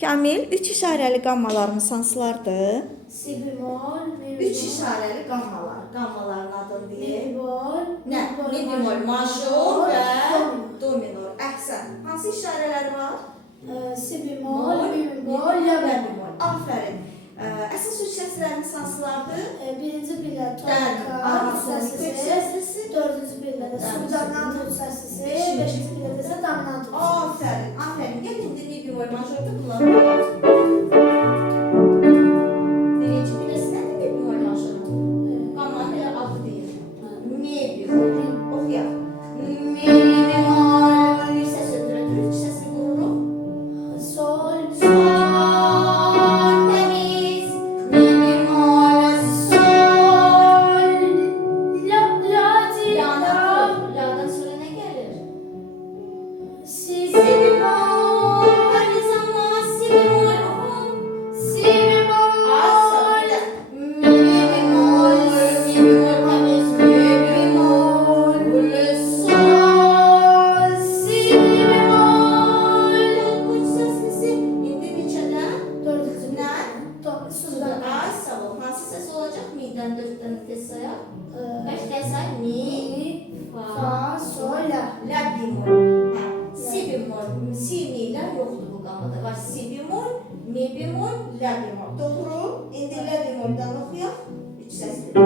Kamil, 3 işarəli qammalarımız hansılardır? Si bemol, mi 3 bemol, işarəli qammalar. Qammaların adını mi deyək. bemol, Nə? Mi bemol, major və domino. do minor. Əhsən. Hansı işarələr var? Si bemol, mi bemol, la bemol. Aferin. Əsas üç səslərimiz hansılardır? Birinci pillə Dən, tonka, üç sonik üç səslisi, səslisi. dördüncü pillədə subdominant üç səslisi, beşinci pillədə isə dominant üç səslisi. Aferin, aferin. Gəl indi mi bemol majorda kullanırıq. Birinci pilləsi nədir mi bemol majorun? Qammanın elə adı deyil. Mi bemol. Oxuyaq. Mi bemol. Bir səs ötürək, üç səsini qururuq. Sol, Sol, təmiz. Mi bemol, sol. la, di, la, La'dan sonra nə gəlir? si Si bemol. Aynı zamanda si bemol. Oxu. si bemol, Mi bemol, təmiz. Mi bemol, sol. si bemol. Üç səslisi. İndi neçədən? Dördüncü Nə? pillə, Suda. subdominant. Ay sağ ol. Hansı səs olacaq? Mi'dən dörddən tez sayaq. Ee, Beşdən say. Mi, fa, Fa, sol, la. la bemol. Hə, si bemol. Si, mi, la yoxdur bu qamada. Var si bemol, mi bemol, la bemol. Doğru. İndi la bemoldan oxuyaq. Üç səsli. La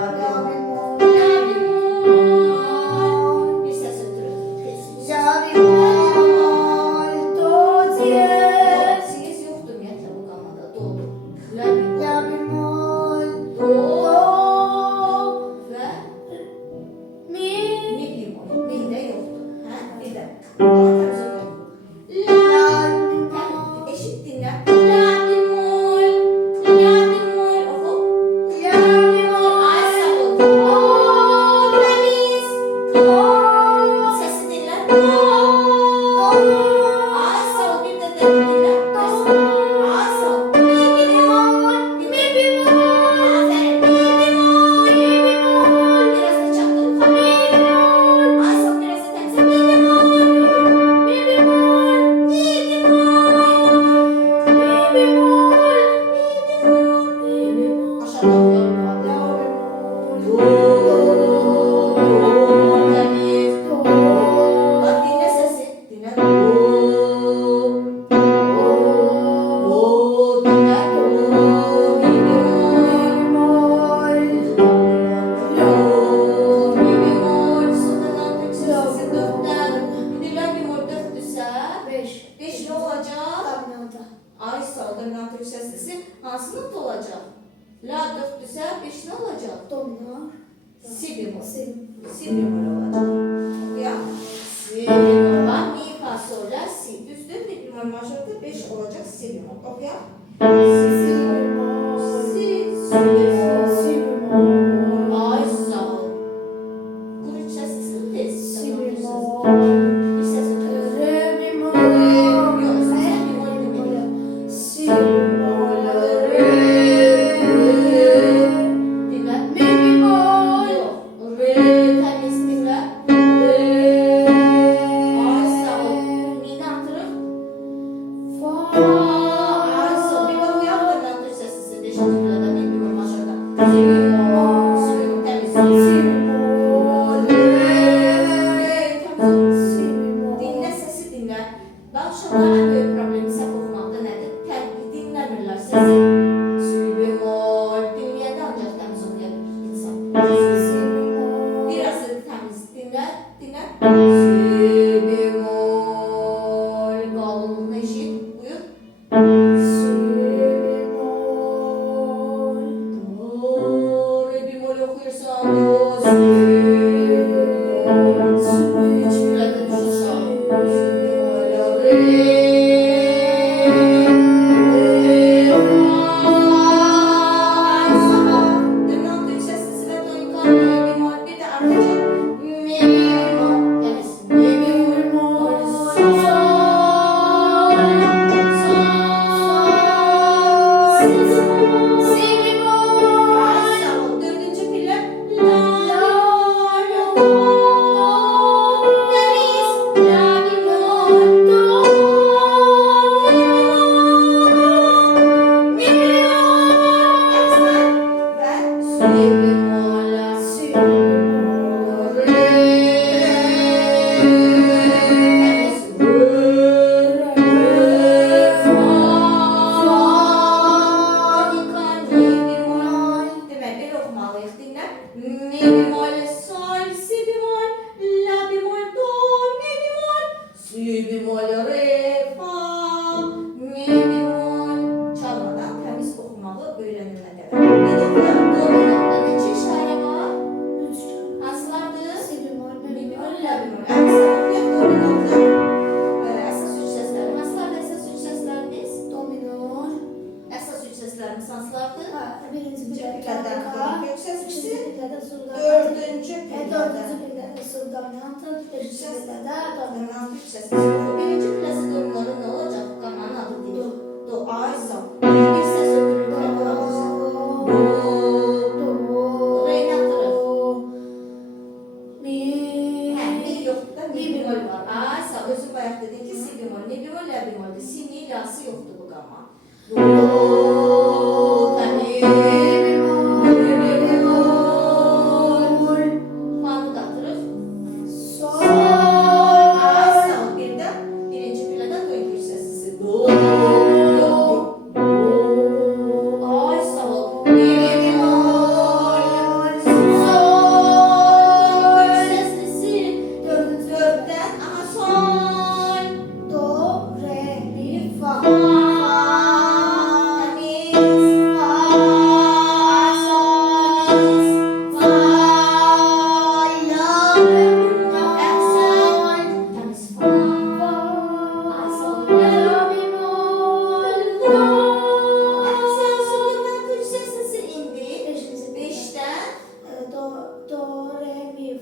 La bemol. bemol. La bemol. Bir səs ötürək. Tez. La bemol, do, diyez. Siz yoxdur ümumiyyətlə bu qamada. Doğru. La bemol. La bemol, Do do, və mi. mi bemol. Mi də yoxdur. Hə? Bir də. Anlatırız onu. La La eşit dinlə. La bemol. La bemol. Oxu. La bemol. Ay sağ ol. O, təmiz. Səsi dinlə. Ay sağ ol. Bir də dinlə. Ay sağ ol. Mi bemol. Mi bemol. Aferin. Mi bemol. Mi bemol. Biraz da çatdır. Mi bemol. Ay sağ ol. Biraz da təmiz. Mi bemol. Mi bemol. Mi bemol. Aşağıda oxuyalım. Təmiz. Bak dinle sesi. Dinle. Do. Dinle. Mi bemol. Mi bemol. Sonradan üç sesi dörtten. Şimdi la bemol dörttüsə, Beş. beş ne olacak? Dominanta. Ay sağ ol. Dominant üç sesi hansı not olacak? La dörttüsə, beş ne olacak? Domino. Si bemol. Si. Si bemol olacak. Ya. Si bemol var. Mi, fa, sol, la, si. Düzdür. Mi bemol majörde 5 olacak. Si bemol. Okuya. Si bemol. Si, si bemol. Si bemol. Ay sağ ol. Kur üç sesini tez. Si bemol. Bir ses ötürüz. Re bemol. Yok, sen bemol demedin. Si bemol. Re. Dinle. Mi bemol. Yok. Re, temiz dinle. Ay sağ ol. Mi ne yaptırır? Fa. Ay sağ ol. Bir de uyan da ben üç sesi. birinci Bilədən pillədə yüksək ikinci səsi, pillədə surda. dördüncü pillədə. Dördüncü pillədə surda oynatın, beşinci pillədə dominant. Dominant yüksək səsi. Birinci plası dominanın nə olacaq? Qamanın adı deyil. Do, ay, sol. Bir səs ötürür. Re nə atırıq? Hə, mi yoxdur da, mi bemol var. Ay, sağ. Özün bayaq dedin ki, si bemol. Ne bemol, la bemoldur. Si, mi, la'sı yoxdur bu qama. Do, təmiz. Fanı qatırıq. Ay, sağ. Bir də birinci pillədən do yüksək səsi. Do, yox. Ay, sağ. Mi, bemol. Yüksək səsi. Dörddən, aha, sol. Təmiz. Ay, sol. Sən soldan yüksək səsi indi. Beşdən.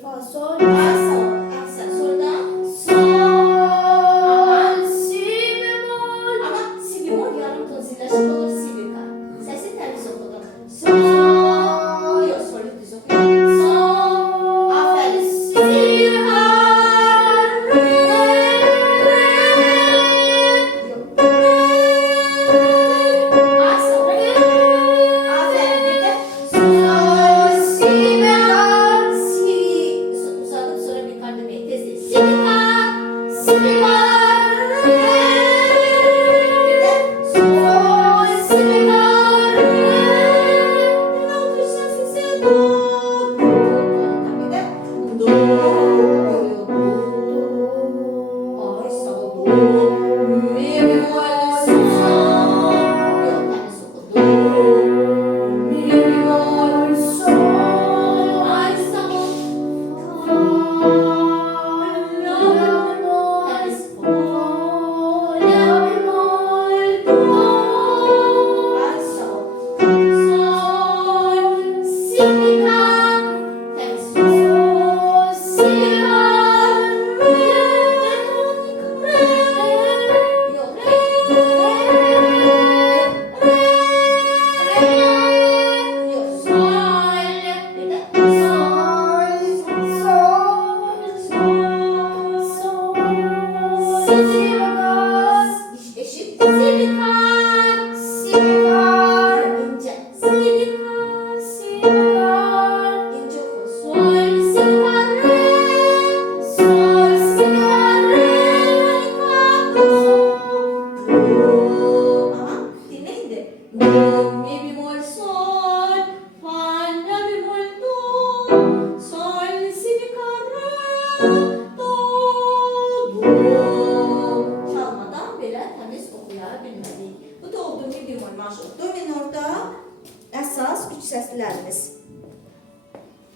Ay, sol. Sən soldan. Ama si bemol yarım ton zilləşik olur, si beka. Səsi təmiz oxudum. Yox, solu düz oxuyum. Aferin. Yox. Ay, sol. Aferin, bir də. Si. Uzadım, sonra beka demeyin, tez değil. Si beka. Bir də. Eşit. İnce. İnce oku. Aha, dinle şimdi. Do, mi bemol, sol, fa, la bemol, do, sol, si beka, re, do. Çalmadan belə təmiz oxuya bilmədik. Bu da oldu mi bemol major. Do minorda əsas üç səslərimiz.